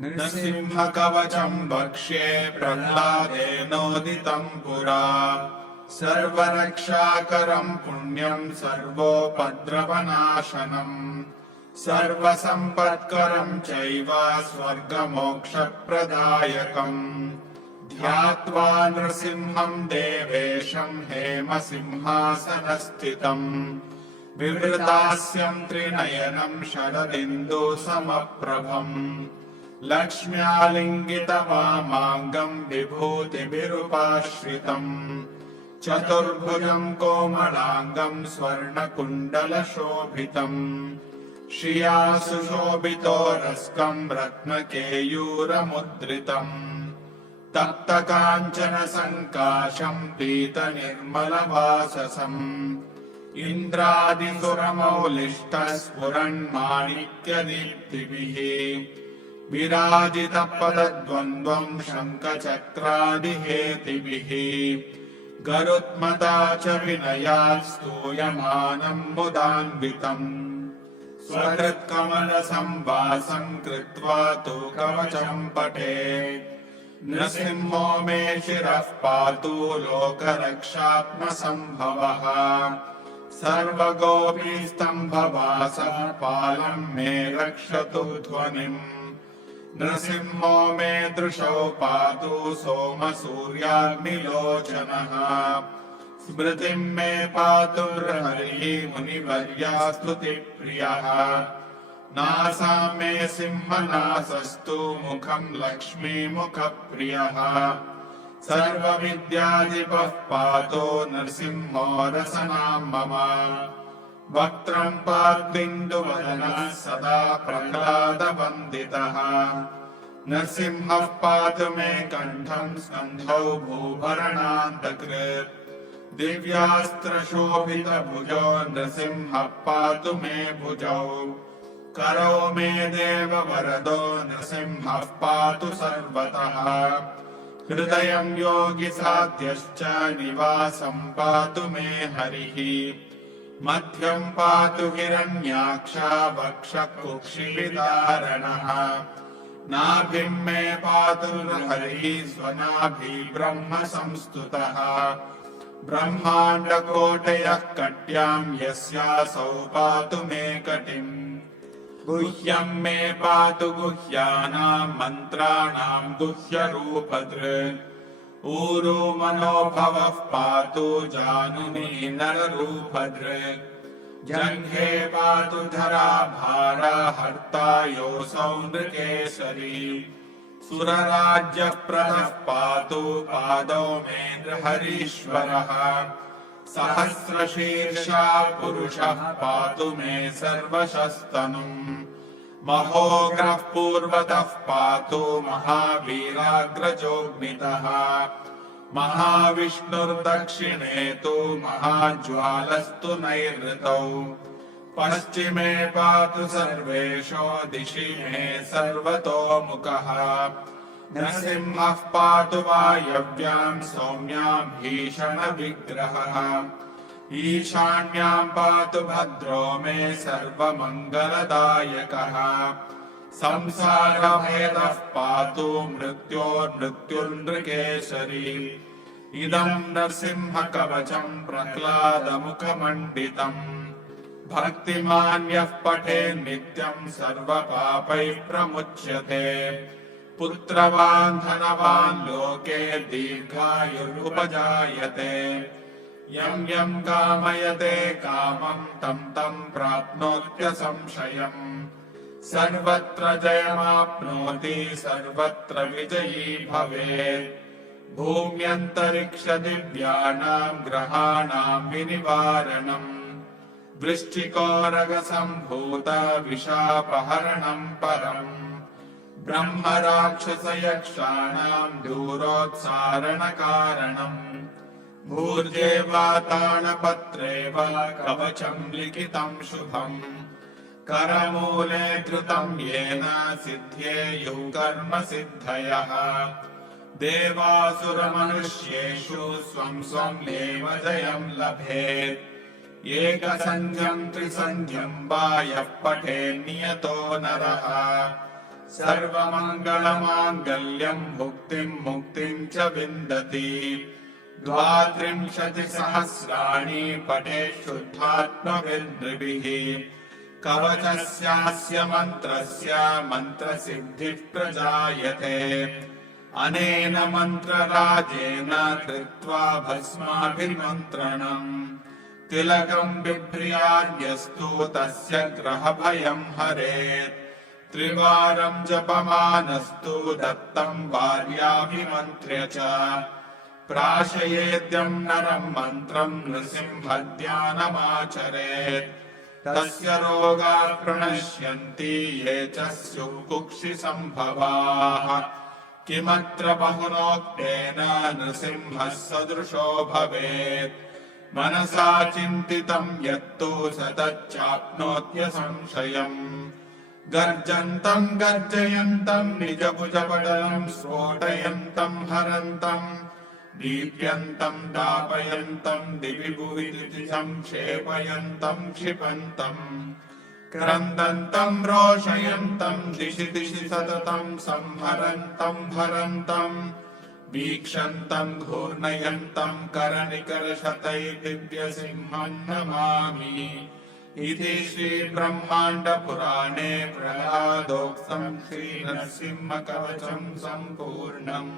नृसिंहकवचम् वक्ष्ये प्रह्लादेनोदितम् पुरा। सर्वरक्षाकरम् पुण्यम् सर्वोपद्रवनाशनम् सर्वसम्पत्करम् चैव स्वर्गमोक्षप्रदायकम्। ध्यात्वा नृसिंहम् देवेशम् हेमसिंहासनस्थितम् विवृतास्यम् त्रिनयनम् शरदिन्दुसमप्रभम् लक्ष्म्यालिङ्गितवामाङ्गम् विभूतिभिरुपाश्रितम् चतुर्भुजम् कोमलाङ्गम् स्वर्णकुण्डलशोभितम् श्रिया सुशोभितोरस्कम् रत्नकेयूरमुद्रितम् तप्तकाञ्चनसङ्काशम् पीतनिर्मलवाससम् इन्द्रादिसुरमौलिष्टस्फुरन्माणिक्यदीप्तिभिः विराजितपदद्वन्द्वम् शङ्खचक्रादिहेतिभिः गरुत्मता च विनयात् स्तूयमानम् मुदान्वितम् स्वहृत्कमलसंवासम् कृत्वा तु कवचम् पठेत्। नृसिंहो मे शिरः पातु लोकरक्षात्मसम्भवः सर्वगोपीस्तम्भवासः पालम् मे रक्षतु ध्वनिम्। नृसिंहो मे दृशौ पातु सोमसूर्याग्निलोचनः स्मृतिम् मे पातु हरिः मुनिवर्या स्तुतिप्रियः। नासा मे सिंहनासस्तु मुखम् लक्ष्मीमुखप्रियः सर्वविद्याधिपः पातो नृसिंहो रसनाम् मम। वक्त्रम् पाद्बिन्दुवदनः सदा प्रह्लादवन्दितः नृसिंहः पातु मे कण्ठम् स्कन्धौ भूभरणान्तकृत् दिव्यास्त्रशोभितभुजो नृसिंहः पातु मे भुजौ करो मे देववरदो नृसिंहः पातु सर्वतः हृदयम् योगिसाध्यश्च निवासम् पातु मे हरिः मध्यम् पातु हिरण्याक्षा वक्षः कुक्षिविदारणः नाभिम् मे पातु हरिः स्वनाभि ब्रह्म संस्तुतः ब्रह्माण्डकोटयः कट्याम् यस्यासौ पातु मे कटिम् गुह्यम् मे पातु गुह्यानाम् मन्त्राणाम् गुह्यरूपधृक् ऊरू मनोभवः पातु जानुनी नररूपधृक् जङ्घे पातु धराभारा हर्ता योऽसौ नृकेसरी सुरराज्यप्रदः पातु पादौ मे नृहरीश्वरः सहस्रशीर्षा पुरुषः पातु मे सर्वशस्तनुम् महोग्रः पूर्वतः पातु महावीराग्रजोऽग्नितः महाविष्णुर्दक्षिणे तु महाज्वालस्तु नैऋतौ पश्चिमे पातु सर्वेषो दिशि मे सर्वतोमुखः नृसिंहः पातु वायव्याम् सौम्याम् भीषणविग्रहः ईशान्याम् पातु भद्रो मे सर्वमङ्गलदायकः संसारभेदः पातु मृत्योर्मृत्युर्नृकेसरी इदम् नृसिंहकवचम् प्रह्लादमुखमण्डितम् भक्तिमान्यः पठेन् नित्यम् सर्वपापैः प्रमुच्यते पुत्रवान् धनवान् लोके दीर्घायुरुपजायते यम् यम् कामयते कामम् तम् तम् प्राप्नोत्यसंशयम् सर्वत्र जयमाप्नोति सर्वत्र विजयी भवेत् भूम्यन्तरिक्षदिव्यानाम् ग्रहाणाम् विनिवारणम् वृश्चिकोरगसम्भूत विशापहरणम् परम् ब्रह्मराक्षसयक्षाणाम् दूरोत्सारणकारणम् भूर्जे वा ताणपत्रे वा कवचम् लिखितम् शुभम् करमूले कृतम् येन सिद्ध्येयुः कर्म सिद्धयः देवासुरमनुष्येषु स्वम् स्वम् एव जयम् लभेत् एकसन्ध्यम् त्रिसन्ध्यम् वा यः पठेन्नियतो नरः सर्वमङ्गलमाङ्गल्यम् मुक्तिम् मुक्तिम् च विन्दति 32 सहस्राणि पठे शुद्धात्मविद्भिः कवचस्यास्य मन्त्रस्य मन्त्रसिद्धिः प्रजायते अनेन मन्त्रराजेन कृत्वा भस्माभिमन्त्रणम् तिलकम् बिभ्र्याद्यस्तु तस्य ग्रहभयम् हरेत् त्रिवारम् जपमानस्तु दत्तम् भार्याभिमन्त्र्य च प्राशयेद्यम् नरम् मन्त्रम् नृसिंहध्यानमाचरेत् तस्य रोगाः प्रणश्यन्ति ये च स्युः कुक्षिसम्भवाः किमत्र बहुनोक्तेन नृसिंहः सदृशो भवेत् मनसा चिन्तितम् यत्तु स तच्चाप्नोत्यसंशयम् गर्जन्तम् गर्जयन्तम् निजभुजपटलम् स्फोटयन्तम् हरन्तम् दीप्यन्तम् दापयन्तम् दिवि भुवि संक्षेपयन्तम् क्षिपन्तम् क्रन्दन्तम् रोषयन्तम् दिशि दिशि सततम् संहरन्तम् हरन्तम् वीक्षन्तम् घूर्णयन्तम् करनिकरशतैः दिव्यसिंहम् नमामि इति श्रीब्रह्माण्डपुराणे प्रह्लादोक्तम् श्रीनरसिंहकवचम् सम्पूर्णम्।